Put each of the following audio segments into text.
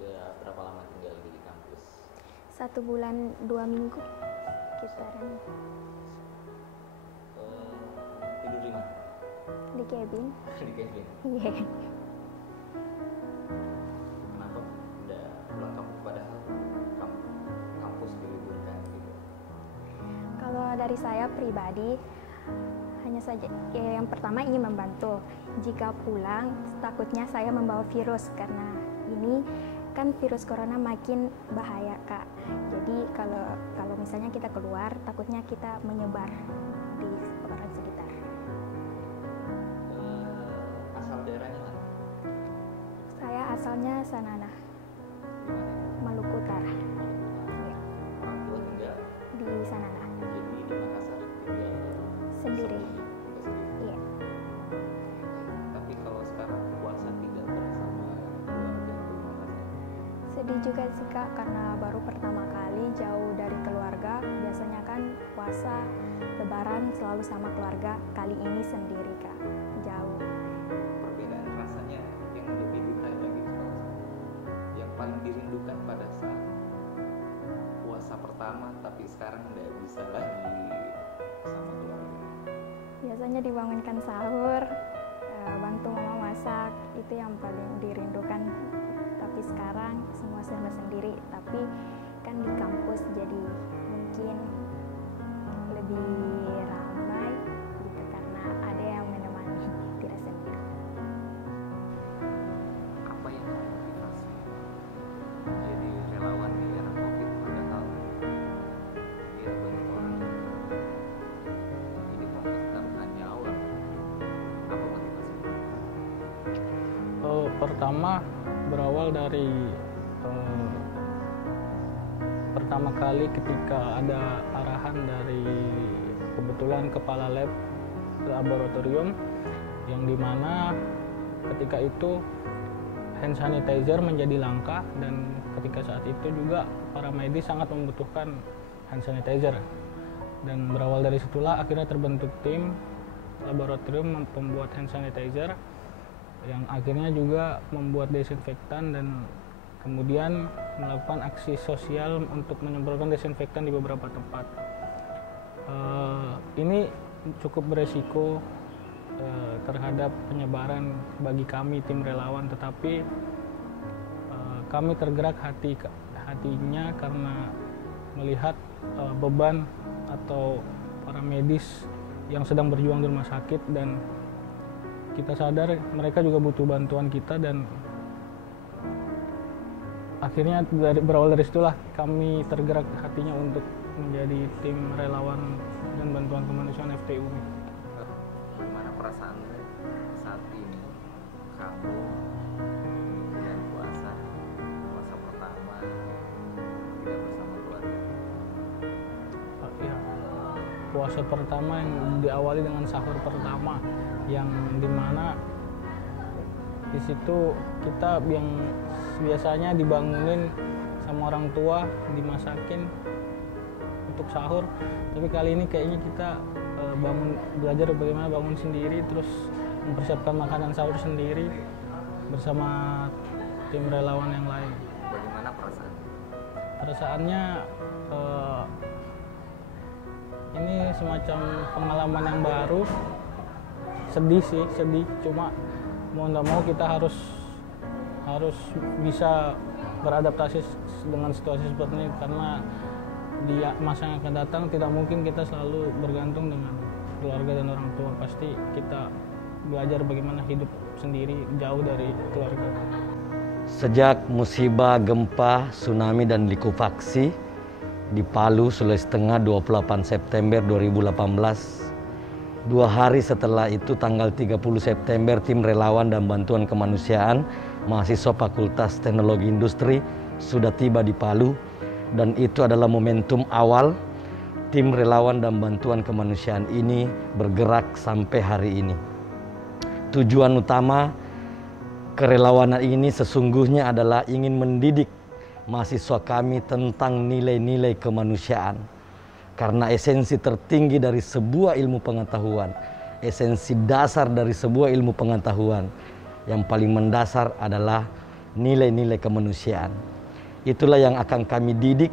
Udah berapa lama tinggal di kampus? 1 bulan 2 minggu kisaran. Tidur di mana? Di cabin. Di Kevin. Iya. Kenapa udah pulang kampus padahal kampus diliburkan gitu? Kalau dari saya pribadi, hanya saja yang pertama ingin membantu. Jika pulang, takutnya saya membawa virus karena ini kan virus corona makin bahaya, Kak. Jadi kalau misalnya kita keluar, takutnya kita menyebar di orang sekitar. Asal daerahnya mana? Saya asalnya Sanana, Di mana? Maluku Utara. Iya, Orang tua tinggal di Sanana jadi di Makassar tinggal sendiri. tinggal sendiri. Iya. Tapi kalau sekarang puasa tidak bersama keluarga rumah rasanya. Sedih juga sih, Kak, karena baru pertama kali jauh dari keluarga. Biasanya kan puasa Lebaran selalu sama keluarga, kali ini sendiri, Kak, jauh. Perbedaan rasanya yang lebih detail lagi kalau yang paling dirindukan pada saat puasa pertama tapi sekarang tidak bisa lagi sama keluarga. Biasanya dibangunkan sahur, bantu mama masak, itu yang paling dirindukan. Tapi sekarang semua serba sendiri, tapi kan di kampus jadi mungkin lebih ramai gitu karena ada yang menemani, tidak sendiri. Apa yang memotivasi menjadi relawan di era COVID padahal ya banyak orang hidup mempertaruhkan nyawa. Apa motivasi? Pertama berawal dari pertama kali ketika ada arahan dari kebetulan kepala lab laboratorium yang dimana ketika itu hand sanitizer menjadi langka dan ketika saat itu juga para medis sangat membutuhkan hand sanitizer dan berawal dari situlah akhirnya terbentuk tim laboratorium pembuat hand sanitizer yang akhirnya juga membuat desinfektan dan kemudian melakukan aksi sosial untuk menyemprotkan desinfektan di beberapa tempat. Ini cukup beresiko terhadap penyebaran bagi kami tim relawan, tetapi kami tergerak hatinya karena melihat beban atau para medis yang sedang berjuang di rumah sakit dan kita sadar mereka juga butuh bantuan kita dan akhirnya berawal dari situlah kami tergerak hatinya untuk menjadi tim relawan dan bantuan kemanusiaan FTU. Bagaimana perasaan saat ini kamu bulan puasa pertama tidak bersama keluarga? Ya, puasa pertama yang diawali dengan sahur pertama yang dimana di situ kita yang biasanya dibangunin sama orang tua dimasakin untuk sahur, tapi kali ini kayaknya kita belajar bagaimana bangun sendiri terus mempersiapkan makanan sahur sendiri bersama tim relawan yang lain. Bagaimana perasaan? Perasaannya ini semacam pengalaman yang baru, sedih, cuma mau nggak mau kita harus bisa beradaptasi dengan situasi seperti ini karena di masa yang akan datang tidak mungkin kita selalu bergantung dengan keluarga dan orang tua. Pasti kita belajar bagaimana hidup sendiri jauh dari keluarga. Sejak musibah gempa, tsunami dan likuifaksi di Palu, Sulawesi Tengah 28 September 2018, 2 hari setelah itu tanggal 30 September tim relawan dan bantuan kemanusiaan mahasiswa Fakultas Teknologi Industri sudah tiba di Palu dan itu adalah momentum awal tim relawan dan bantuan kemanusiaan ini bergerak sampai hari ini. Tujuan utama kerelawanan ini sesungguhnya adalah ingin mendidik mahasiswa kami tentang nilai-nilai kemanusiaan. Karena esensi tertinggi dari sebuah ilmu pengetahuan, esensi dasar dari sebuah ilmu pengetahuan yang paling mendasar adalah nilai-nilai kemanusiaan. Itulah yang akan kami didik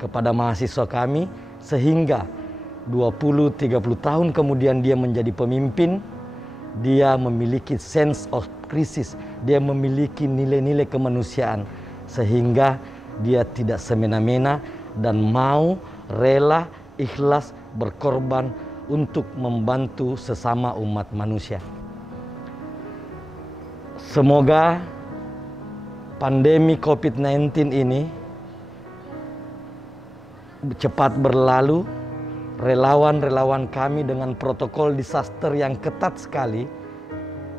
kepada mahasiswa kami sehingga 20-30 tahun kemudian dia menjadi pemimpin, dia memiliki sense of crisis, dia memiliki nilai-nilai kemanusiaan sehingga dia tidak semena-mena dan mau rela ikhlas berkorban untuk membantu sesama umat manusia. Semoga pandemi COVID-19 ini cepat berlalu. Relawan-relawan kami dengan protokol disaster yang ketat sekali,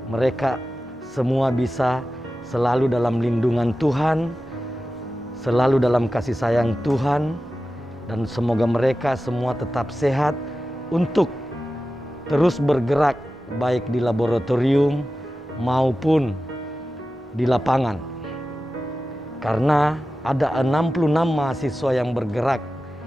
mereka semua bisa selalu dalam lindungan Tuhan, selalu dalam kasih sayang Tuhan, dan semoga mereka semua tetap sehat untuk terus bergerak baik di laboratorium maupun di lapangan. Karena ada 66 mahasiswa yang bergerak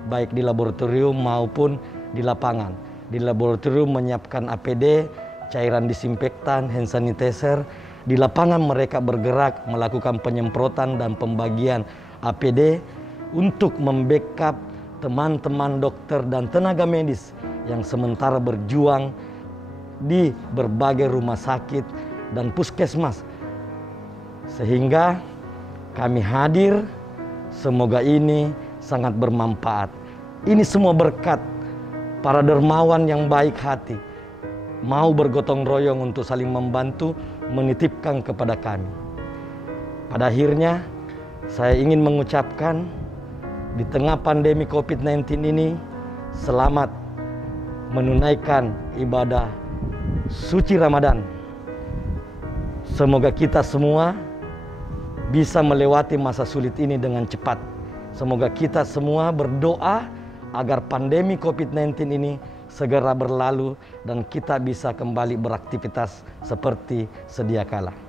baik di laboratorium maupun di lapangan. Di laboratorium menyiapkan APD, cairan disinfektan, hand sanitizer. Di lapangan mereka bergerak melakukan penyemprotan dan pembagian APD untuk membackup teman-teman dokter dan tenaga medis yang sementara berjuang di berbagai rumah sakit dan puskesmas. Sehingga kami hadir, semoga ini sangat bermanfaat. Ini semua berkat para dermawan yang baik hati, mau bergotong royong untuk saling membantu, menitipkan kepada kami. Pada akhirnya, saya ingin mengucapkan di tengah pandemi COVID-19 ini, selamat menunaikan ibadah suci Ramadan. Semoga kita semua bisa melewati masa sulit ini dengan cepat. Semoga kita semua berdoa agar pandemi COVID-19 ini segera berlalu dan kita bisa kembali beraktivitas seperti sedia kala.